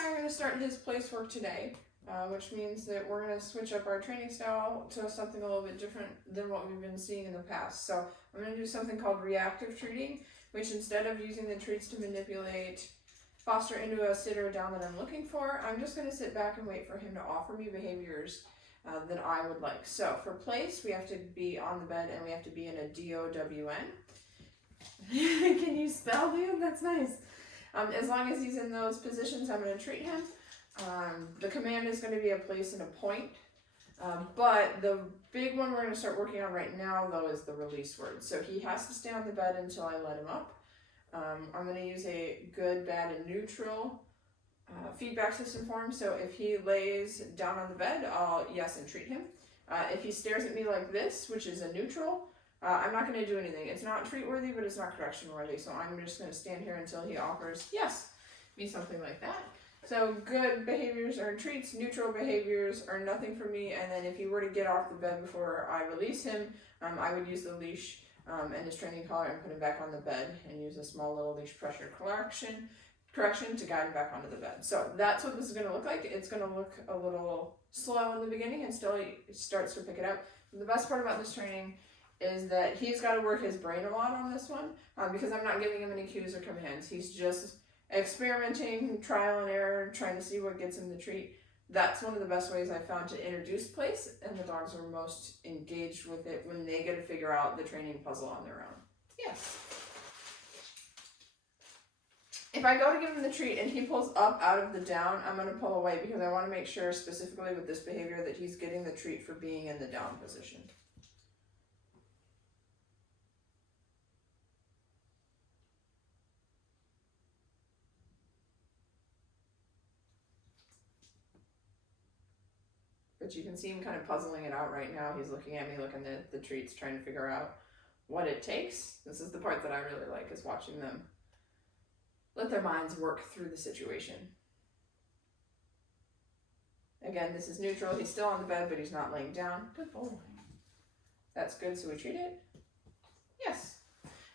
I are going to start his place work today, which means that we're going to switch up our training style to something a little bit different than what we've been seeing in the past. So I'm going to do something called reactive treating, which instead of using the treats to manipulate Foster into a sit or down that I'm looking for, I'm just going to sit back and wait for him to offer me behaviors that I would like. So for place, we have to be on the bed and we have to be in a DOWN. Can you spell, dude? That's nice. As long as he's in those positions, I'm going to treat him. The command is going to be a place and a point. But the big one we're going to start working on right now, though, is the release word. So he has to stay on the bed until I let him up. I'm going to use a good, bad, and neutral feedback system for him. So if he lays down on the bed, I'll yes and treat him. If he stares at me like this, which is a neutral, I'm not going to do anything. It's not treat worthy, but it's not correction worthy. So I'm just going to stand here until he offers yes, me something like that. So good behaviors are treats, neutral behaviors are nothing for me. And then if he were to get off the bed before I release him, I would use the leash and his training collar and put him back on the bed and use a small little leash pressure correction to guide him back onto the bed. So that's what this is going to look like. It's going to look a little slow in the beginning until he starts to pick it up. The best part about this training is that he's got to work his brain a lot on this one because I'm not giving him any cues or commands. He's just experimenting, trial and error, trying to see what gets him the treat. That's one of the best ways I've found to introduce place, and the dogs are most engaged with it when they get to figure out the training puzzle on their own. Yes. If I go to give him the treat and he pulls up out of the down, I'm going to pull away because I want to make sure specifically with this behavior that he's getting the treat for being in the down position. But you can see him kind of puzzling it out right now. He's looking at me, looking at the treats, trying to figure out what it takes. This is the part that I really like, is watching them let their minds work through the situation. Again, this is neutral. He's still on the bed, but he's not laying down. Good boy. That's good, so we treat it. Yes.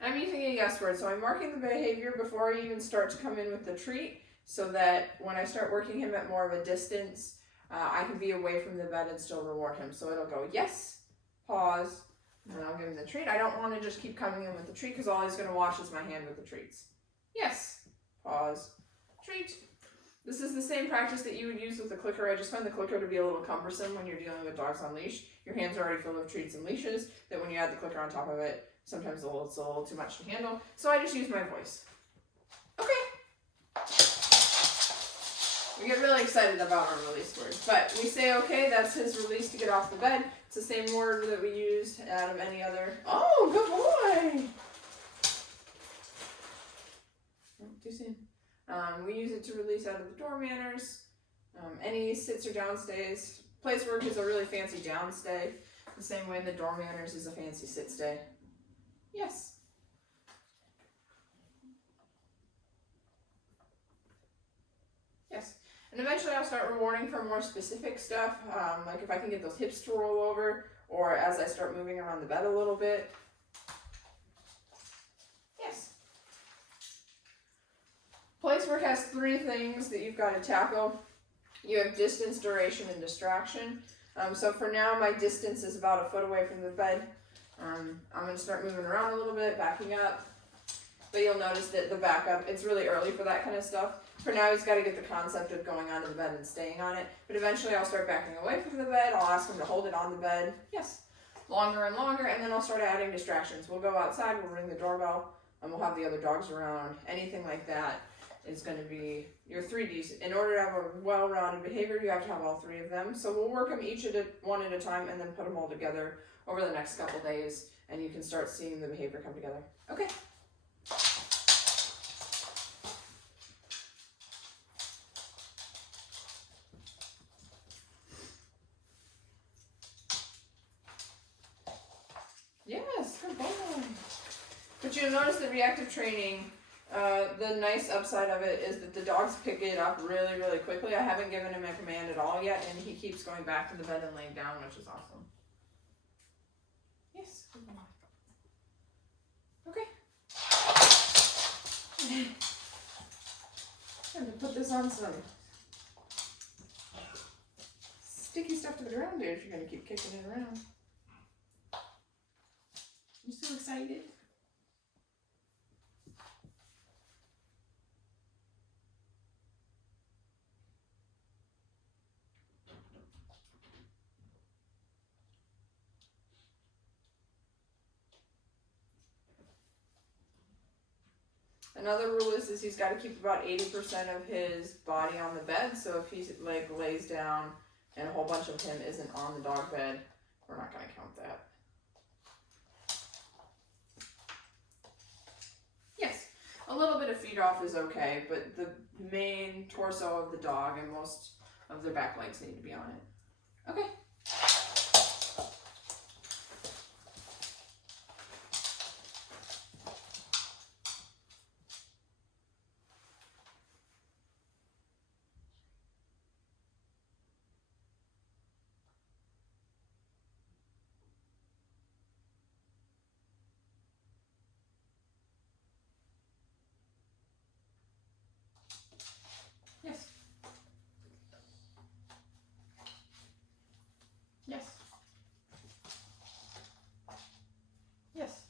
And I'm using a yes word, so I'm marking the behavior before I even start to come in with the treat so that when I start working him at more of a distance, I can be away from the bed and still reward him. So it'll go yes, pause, and then I'll give him the treat. I don't want to just keep coming in with the treat because all he's going to watch is my hand with the treats. Yes, pause, treat. This is the same practice that you would use with the clicker. I just find the clicker to be a little cumbersome when you're dealing with dogs on leash. Your hands are already full of treats and leashes, that when you add the clicker on top of it, sometimes it's a little too much to handle. So I just use my voice. Okay. We get really excited about our release word, but we say okay, that's his release to get off the bed. It's the same word that we used out of any other. Oh, good boy! Oh, too soon. We use it to release out of the door manners. Any sits or down stays. Place work is a really fancy down stay, the same way the door manners is a fancy sit stay. Yes. Yes. And eventually I'll start rewarding for more specific stuff, like if I can get those hips to roll over, or as I start moving around the bed a little bit. Yes. Place work has 3 things that you've got to tackle. You have distance, duration, and distraction. So for now, my distance is about 1 foot away from the bed. I'm going to start moving around a little bit, backing up. But you'll notice that the backup, it's really early for that kind of stuff. For now, he's got to get the concept of going onto the bed and staying on it. But eventually, I'll start backing away from the bed. I'll ask him to hold it on the bed. Yes. Longer and longer. And then I'll start adding distractions. We'll go outside. We'll ring the doorbell. And we'll have the other dogs around. Anything like that is going to be your 3Ds. In order to have a well-rounded behavior, you have to have all 3 of them. So we'll work them each one at a time and then put them all together over the next couple days. And you can start seeing the behavior come together. Okay. Yes, good boy. But you'll notice the reactive training, the nice upside of it is that the dogs pick it up really, really quickly. I haven't given him a command at all yet, and he keeps going back to the bed and laying down, which is awesome. Yes, good boy. Okay. Time to put this on some sticky stuff to the ground there if you're going to keep kicking it around. I'm so excited. Another rule is he's got to keep about 80% of his body on the bed. So if he like lays down and a whole bunch of him isn't on the dog bed, we're not going to count that. Yes, a little bit of feet off is okay, but the main torso of the dog and most of their back legs need to be on it. Okay. Yes. Yes. Yes.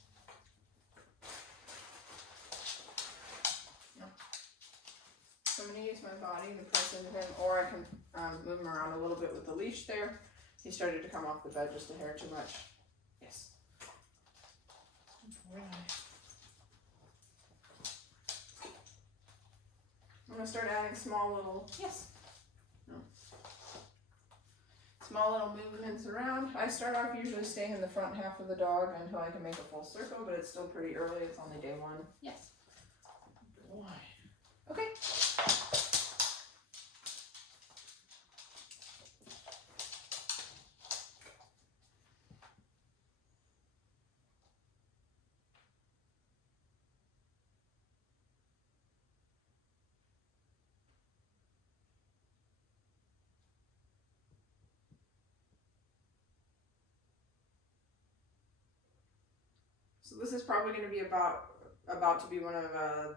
No. So I'm going to use my body to press into him, or I can move him around a little bit with the leash there. He started to come off the bed just a hair too much. Yes. All right. I'm going to start adding small little, yes, no, small little movements around. I start off usually staying in the front half of the dog until I can make a full circle, but it's still pretty early. It's only day one. Yes. Boy. Okay. So this is probably going to be about to be one of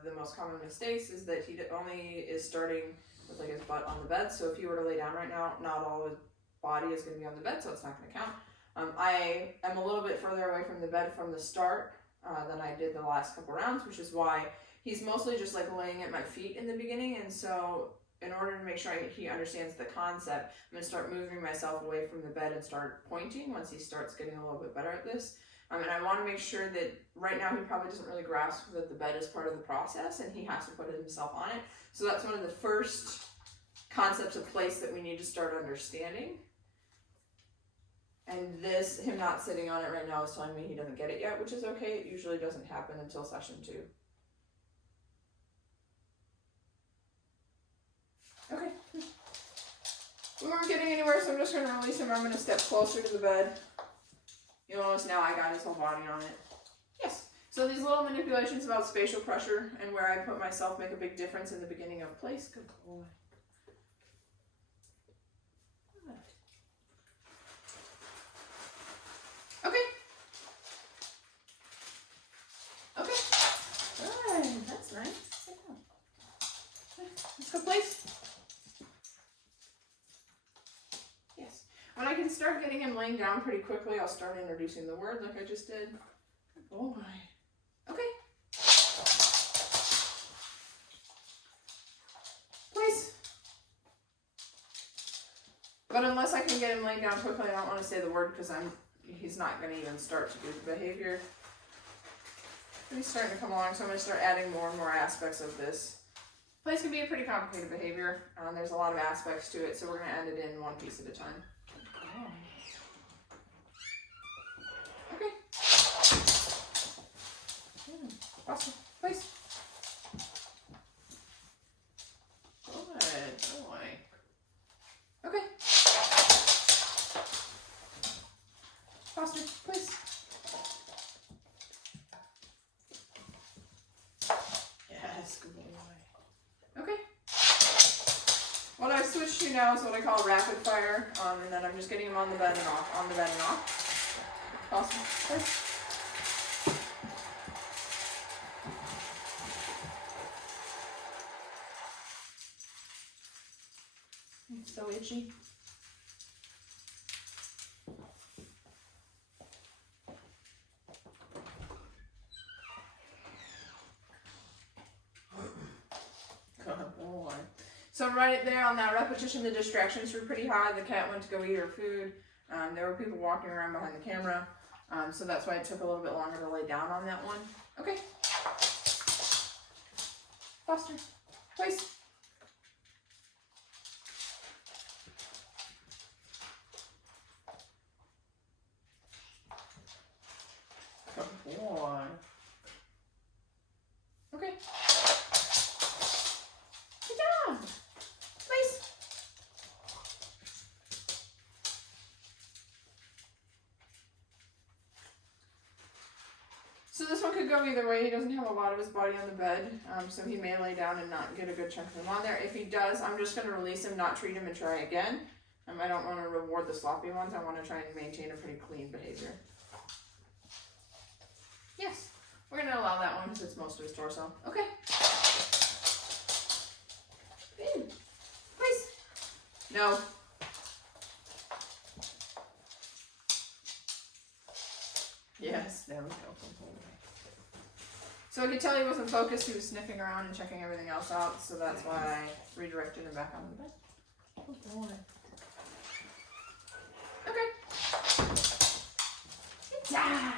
the most common mistakes, is that he only is starting with like his butt on the bed. So if he were to lay down right now, not all of his body is going to be on the bed, so it's not going to count. I am a little bit further away from the bed from the start than I did the last couple rounds, which is why he's mostly just like laying at my feet in the beginning. And so in order to make sure he understands the concept, I'm going to start moving myself away from the bed and start pointing once he starts getting a little bit better at this. And I want to make sure that right now he probably doesn't really grasp that the bed is part of the process and he has to put himself on it. So that's one of the first concepts of place that we need to start understanding. And this, him not sitting on it right now, is telling me he doesn't get it yet, which is okay. It usually doesn't happen until session 2. Okay. We weren't getting anywhere, so I'm just going to release him. I'm going to step closer to the bed. You'll notice now I got his whole body on it. Yes. So these little manipulations about spatial pressure and where I put myself make a big difference in the beginning of place. Good boy. Okay. Okay. Good. That's nice. Let's go place. Yes. When I can start getting him laying down pretty quickly, I'll start introducing the word like I just did. Good boy. Okay. Place. But unless I can get him laying down quickly, I don't want to say the word because he's not going to even start to do the behavior. He's starting to come along, so I'm going to start adding more and more aspects of this. Place can be a pretty complicated behavior. There's a lot of aspects to it, so we're going to end it in one piece at a time. Okay. Awesome. Place. Good boy. Okay. Foster, please. Yes, good boy. Okay. What I've switched to now is what I call rapid fire, and then I'm just getting him on the bed and off, on the bed and off. Awesome. Please. So itchy. So right there on that repetition, the distractions were pretty high. The cat went to go eat her food. There were people walking around behind the camera. So that's why it took a little bit longer to lay down on that one. Okay. Foster, place. Good boy. Okay. Good job. Place. So this one could go either way. He doesn't have a lot of his body on the bed, so he may lay down and not get a good chunk of him on there. If he does, I'm just going to release him, not treat him, and try again. I don't want to reward the sloppy ones. I want to try and maintain a pretty clean behavior. Yes, we're going to allow that one because it's most of his torso. Okay. In. Please. No. Yes, there we go. So I could tell he wasn't focused. He was sniffing around and checking everything else out. So that's why I redirected him back onto the bed. Oh boy. Okay. Good job.